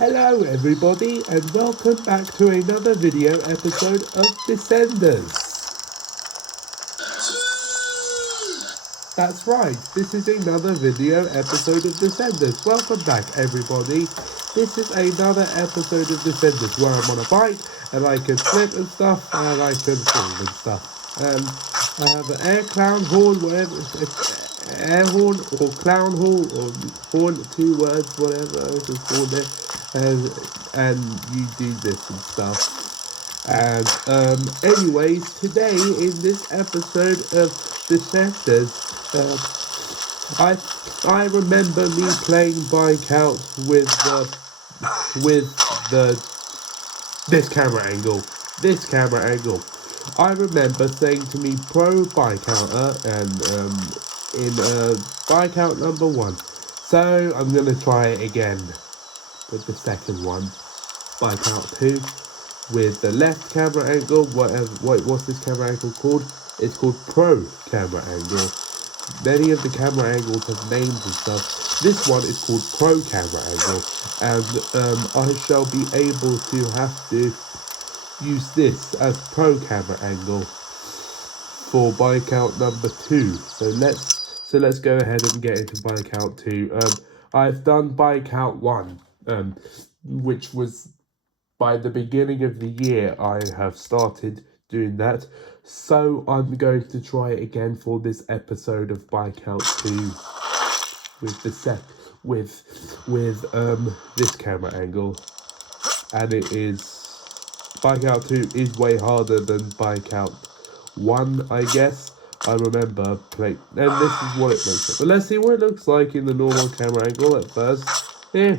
Hello everybody and welcome back to another video episode of Descenders. That's right, this is another video episode of Descenders. Welcome back everybody. This is another episode of Descenders where I'm on a bike and I can flip and stuff and I can fall and stuff. I have an air clown horn, whatever, air horn or clown horn or horn, 2 words, whatever I was called it. And you do this and stuff. And anyways, today in this episode of Descenders, I remember me playing BIKEOUT with this camera angle. I remember saying to me pro BIKEOUTer and in BIKEOUT number 1. So I'm gonna try it again with the second one, BIKEOUT 2, with the left camera angle. What's this camera angle called? It's called Pro camera angle. Many of the camera angles have names and stuff. This one is called Pro camera angle, and I shall be able to have to use this as Pro camera angle for BIKEOUT number 2. So let's go ahead and get into BIKEOUT 2. I've done BIKEOUT 1. Which was by the beginning of the year. I have started doing that, so I'm going to try it again for this episode of BIKEOUT 2 with the this camera angle, and it is BIKEOUT 2 is way harder than BIKEOUT 1, I guess. I remember playing, and this is what it looks like. But let's see what it looks like in the normal camera angle at first. Yeah,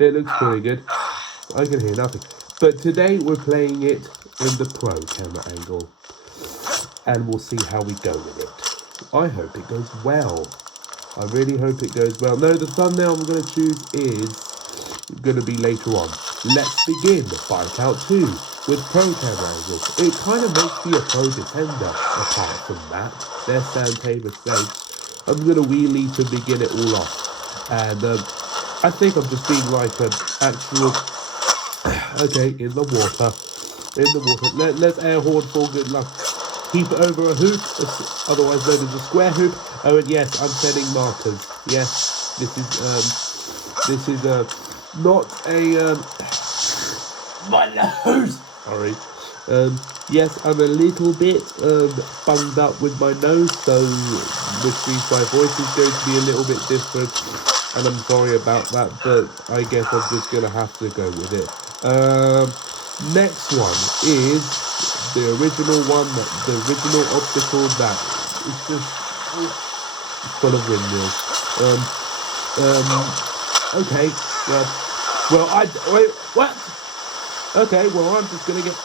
it looks pretty good. I can hear nothing. But today we're playing it in the Pro camera angle. And we'll see how we go with it. I hope it goes well. I really hope it goes well. No, the thumbnail I'm going to choose is going to be later on. Let's begin BIKEOUT 2 with Pro camera angle. It kind of makes me a pro defender. Apart from that, there's Santana's face. I'm going to wheelie to begin it all off. And I think I'm just being like an actual... Okay, in the water. Let's air horn for good luck. Keep it over a hoop, otherwise known as a square hoop. Oh, and yes, I'm setting markers. Yes, this is not a my nose. Sorry. Yes, I'm a little bit bunged up with my nose, so which means my voice is going to be a little bit different. And I'm sorry about that, but I guess I'm just going to have to go with it. Next one is the original one, the original optical that is just full of windmills. Okay, wait, what? Okay, well, I'm just going to get...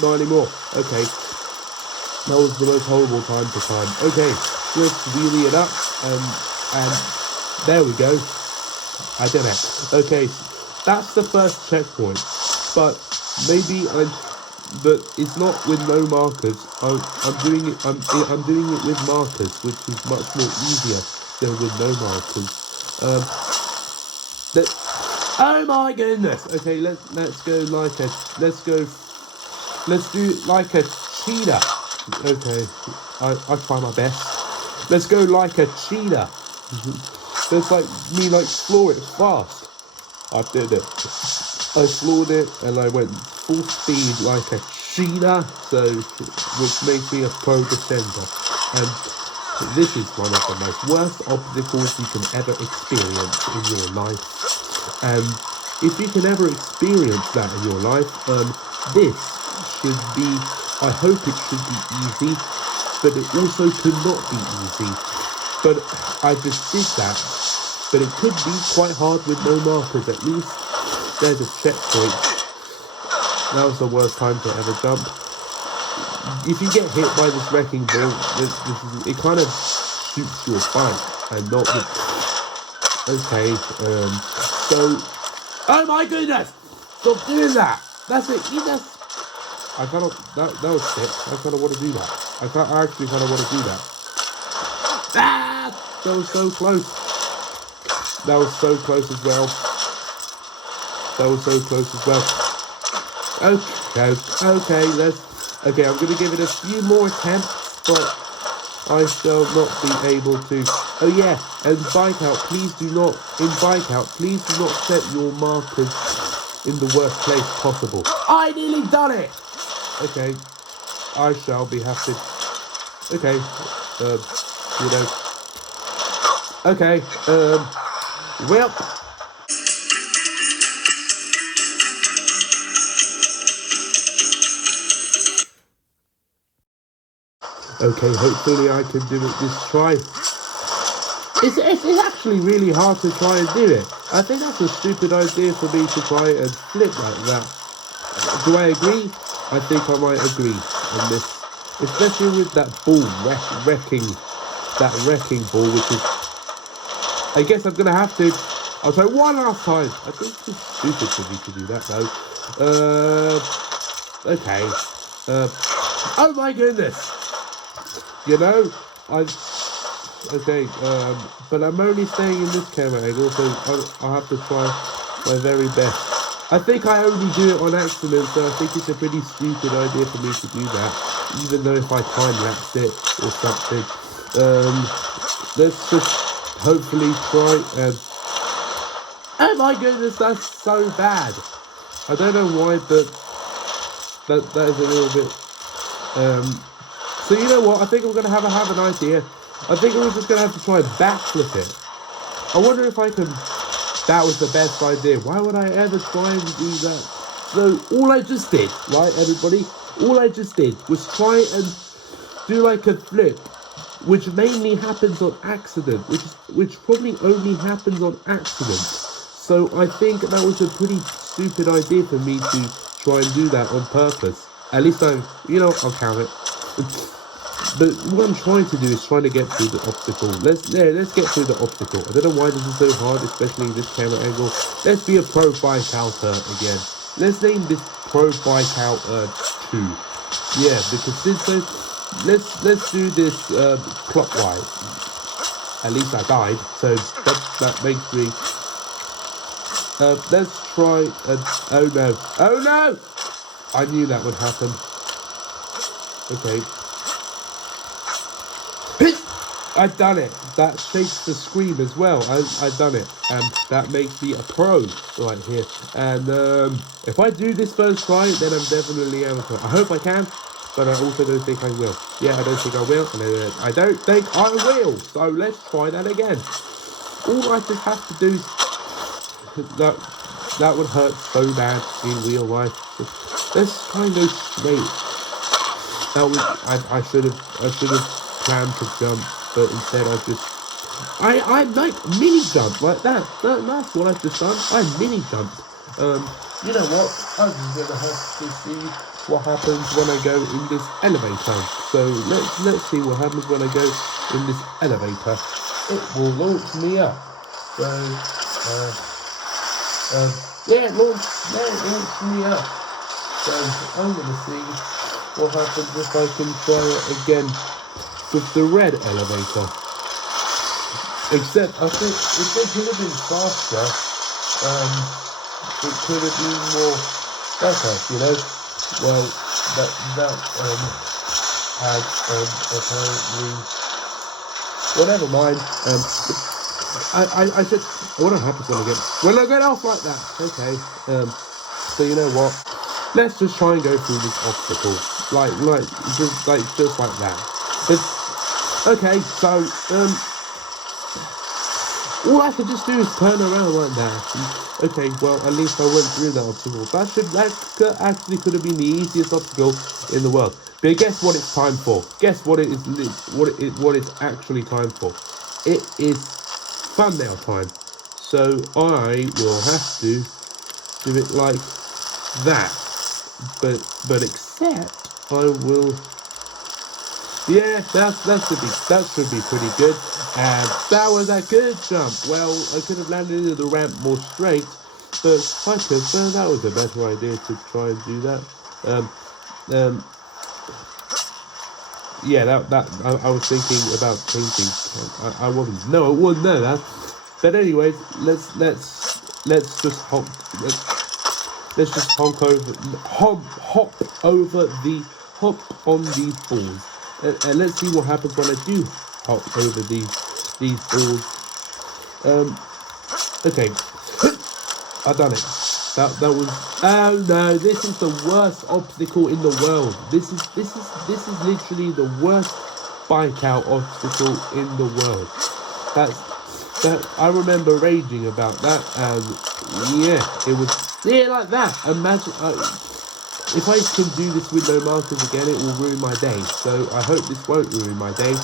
Not anymore. Okay. That was the most horrible time to climb. Okay, let's wheelie it up, and there we go. I did it. Okay, that's the first checkpoint. But maybe but it's not with no markers. I'm doing it with markers, which is much more easier than with no markers. Oh my goodness. Okay, let's do like a cheetah. Okay, I try my best. Let's go like a cheetah. Let's floor it fast. I did it. I floored it and I went full speed like a cheetah, which makes me a pro descender. And this is one of the most worst obstacles you can ever experience in your life. And if you can ever experience that in your life, this should be, I hope it should be easy, but it also could not be easy. But I just did that. But it could be quite hard with no markers. At least there's a checkpoint. That was the worst time to ever jump. If you get hit by this wrecking ball, it kind of shoots your bike and not the... Okay, so... Oh my goodness! Stop doing that! That's it, I kind of... That was sick. I kind of want to do that. I actually kind of want to do that. Ah! That was so close. That was so close as well. That was so close as well. Okay, okay, I'm gonna give it a few more attempts, but I shall not be able to. Oh yeah, and BIKEOUT, please do not, in BIKEOUT, please do not set your markers in the worst place possible. I nearly done it! Okay, I shall be happy. Okay, you know. Okay, well. Okay, hopefully I can do it this try. It's actually really hard to try and do it. I think that's a stupid idea for me to try and flip like that. Do I agree? I think I might agree on this. Especially with that ball, that wrecking ball, which is... I guess I'm going to have to... I'll try one last time. I think it's stupid for me to do that, though. Okay. Oh my goodness! You know, okay, but I'm only staying in this camera angle, so I'll have to try my very best. I think I only do it on accident, so I think it's a pretty stupid idea for me to do that, even though if I time-lapse it or something. Let's just hopefully try and... Oh my goodness, that's so bad! I don't know why, but that is a little bit... So you know what, I think I'm going to have an idea. I think we're just going to have to try and backflip it. I wonder if I can... That was the best idea. Why would I ever try and do that? So all I just did, right, everybody? All I just did was try and do like a flip, which mainly happens on accident, which probably only happens on accident. So I think that was a pretty stupid idea for me to try and do that on purpose. At least I'll count it. But what I'm trying to do is trying to get through the obstacle. Let's get through the obstacle. I don't know why this is so hard, especially in this camera angle. Let's be a pro BIKEOUTer again. Let's name this pro BIKEOUTer 2. Yeah, because so let's do this clockwise. At least I died, so that makes me. Let's try. Oh no! I knew that would happen. Okay. I've done it. That shakes the screen as well. I've done it, and that makes me a pro right here. And if I do this first try, then I'm definitely amateur. I hope I can, but I also don't think I will. Yeah, I don't think I will, and I don't think I will. So let's try that again. All I just have to do is that would hurt so bad in real life. Let's try and go straight. That was I should have planned to jump. But instead I like mini jump like that. That's what I've just done. I mini jumped. You know what? I'm gonna have to see what happens when I go in this elevator. So let's see what happens when I go in this elevator. It will launch me up. So it launched me up. So I'm gonna see what happens if I can try it again with the red elevator. Except I think if they could have been faster, it could have been more better, you know. Well, that had apparently. Well, never mind. I said what happens when I get off like that. Okay. So you know what? Let's just try and go through this obstacle, just like that. Okay, so all I could just do is turn around like that. Okay, well at least I went through that obstacle. That actually could have been the easiest obstacle in the world. But guess what it's time for? Guess what it is? What it's actually time for? It is thumbnail time. So I will have to do it like that. But except I will. Yeah, that should be pretty good. And that was a good jump. Well, I could have landed into the ramp more straight, but that was a better idea to try and do that. Yeah, I was thinking about changing. I wasn't. No, I wouldn't know that. But anyways, let's just hope. Let's just hop on these balls, and let's see what happens when I do hop over these balls. Okay, I done it. That was. Oh no! This is the worst obstacle in the world. This is literally the worst bike out obstacle in the world. That I remember raging about that, and yeah, it was like that. Imagine if I can do this with no markers again, it will ruin my day. So I hope this won't ruin my day.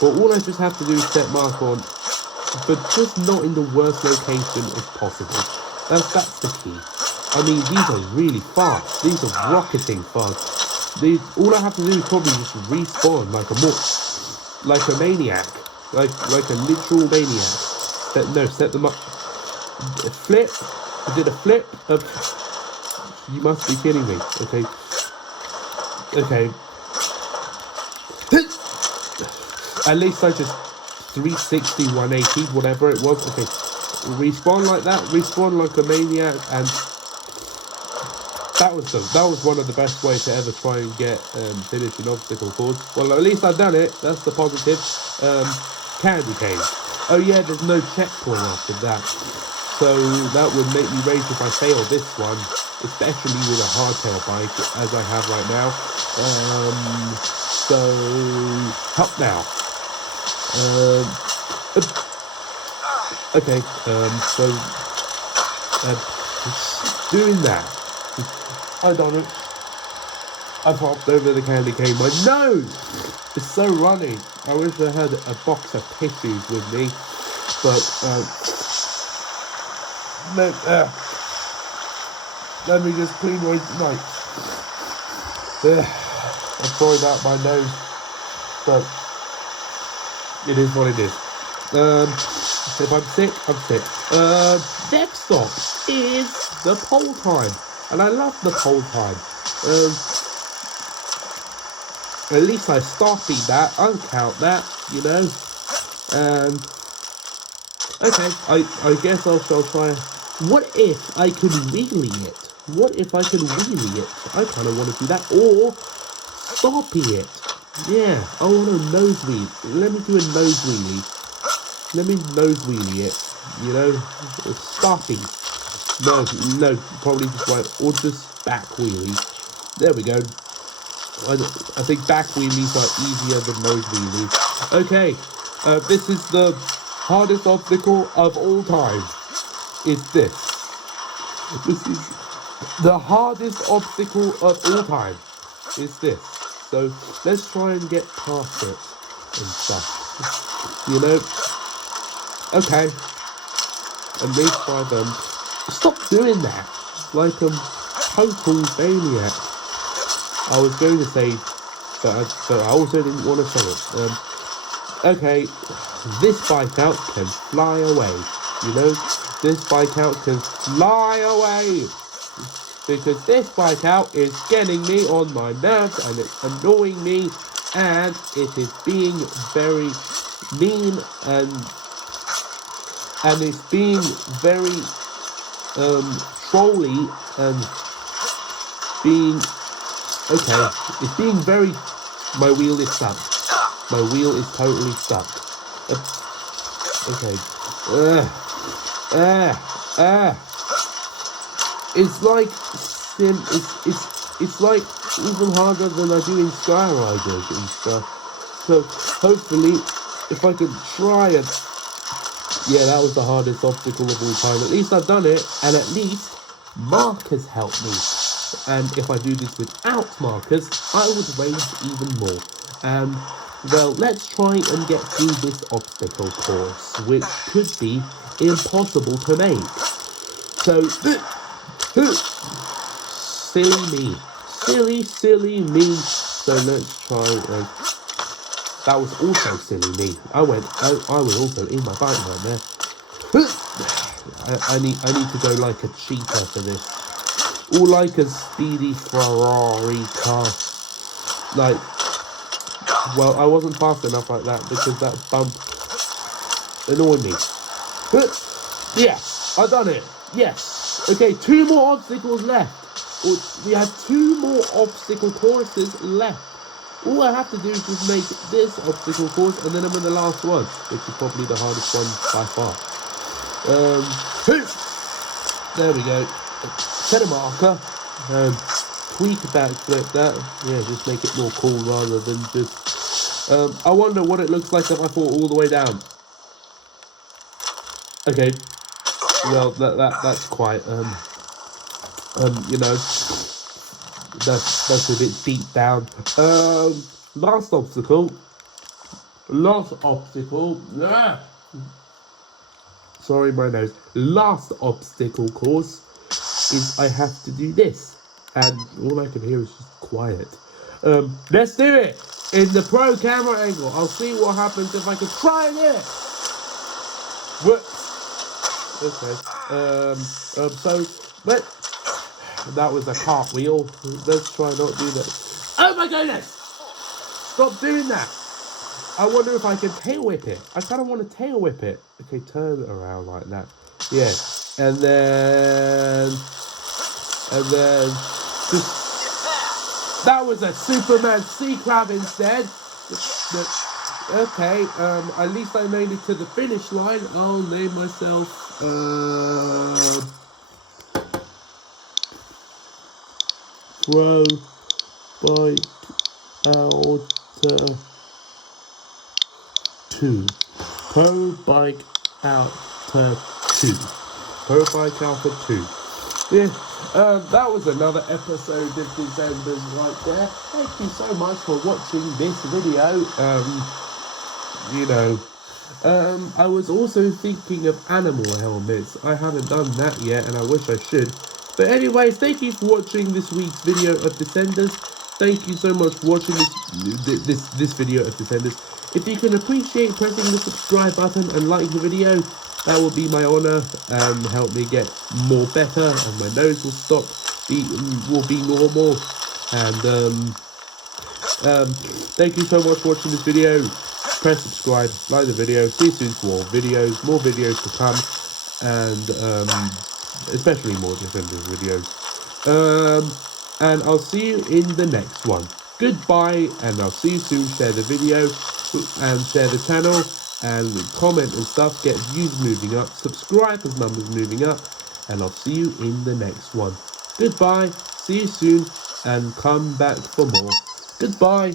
But all I just have to do is set mark on, but just not in the worst location as possible. That's the key. I mean, these are really fast. These are rocketing fast. All I have to do is probably just respawn like a maniac, like a literal maniac. Set them up. Flip. I did a flip. You must be kidding me. Okay. At least I just 360, 180, whatever it was. Okay. Respawn like that. Respawn like a maniac, and that was one of the best ways to ever try and get finish an obstacle course. Well, at least I've done it. That's the positive. Candy cane. Oh yeah, there's no checkpoint after that. So that would make me rage if I fail this one, especially with a hardtail bike as I have right now. So help now. Okay. So doing that. I done it. I've hopped over the candy cane. My nose is so runny. I wish I had a box of tissues with me, but let me just clean my nose. I'm sorry about my nose, but it is what it is. If I'm sick, I'm sick. Next stop is the pole time. And I love the pole time. At least I started that. I'll count that, you know. And okay, I guess I shall try. What if I could wheelie it? What if I could wheelie it? I kind of want to do that. Or stoppie it. Yeah, I want a nose wheelie. Let me do a nose wheelie. Let me nose wheelie it. You know, stoppie. No, probably just right, or just back wheelie. There we go. I think back wheelies are easier than nose wheelies. Okay, this is the hardest obstacle of all time. Is this. This is the hardest obstacle of all time. Is this. So let's try and get past it and stuff. You know. Okay. And these 5 stop doing that, like total maniac. I was going to say, but I also didn't want to say it. Okay, this bike out can fly away. You know, this bike out can fly away because this bike out is getting me on my nerves and it's annoying me, and it is being very mean and it's being very trolly and being okay. It's being very. My wheel is stuck. My wheel is totally stuck. Okay. It's like it's like even harder than I do in Skyriders and stuff. So hopefully, if I can try and. Yeah, that was the hardest obstacle of all time. At least I've done it, and at least Mark has helped me. And if I do this without markers, I would rage even more. Well, let's try and get through this obstacle course, which could be impossible to make. So, silly me. So let's try and. That was also silly me. I was also in my bike right there. I need to go like a cheetah for this. Or like a speedy Ferrari car. Like, well, I wasn't fast enough like that because that bump annoyed me. Yeah, I done it. Yes. Okay, 2 more obstacles left. We have 2 more obstacle courses left. All I have to do is just make this obstacle course, and then I'm in the last one, which is probably the hardest one by far. There we go. Set a marker. Tweak a backflip that. Yeah, just make it more cool rather than just. I wonder what it looks like if I fall all the way down. Okay. Well, that's quite you know, that's a bit deep down. Last obstacle. Ah! Sorry, my nose. Last obstacle course is I have to do this, and all I can hear is just quiet. Let's do it in the pro camera angle. I'll see what happens if I can try and do it. Whoops. Okay. So, but that was a cartwheel. Let's try not to do that. Oh my goodness! Stop doing that. I wonder if I can tail whip it. I kind of want to tail whip it. Okay, turn it around like that. Yeah. And then just, that was a Superman sea crab instead. Okay, at least I made it to the finish line. I'll name myself, Pro BIKEOUTER 2. Pro BIKEOUTER 2. Pro BIKEOUTER 2. Yeah, that was another episode of December's right there. Thank you so much for watching this video. You know, I was also thinking of animal helmets. I haven't done that yet, and I wish I should. But anyways, thank you for watching this week's video of Descenders. Thank you so much for watching this video of Descenders. If you can appreciate pressing the subscribe button and like the video, that will be my honour and help me get more better, and my nose will will be normal. And thank you so much for watching this video. Press subscribe, like the video, see you soon for more videos to come, and especially more Defenders videos. And I'll see you in the next one. Goodbye, and I'll see you soon. Share the video and share the channel, and comment and stuff, get views moving up, subscribers numbers moving up, and I'll see you in the next one. Goodbye, see you soon, and come back for more. Goodbye.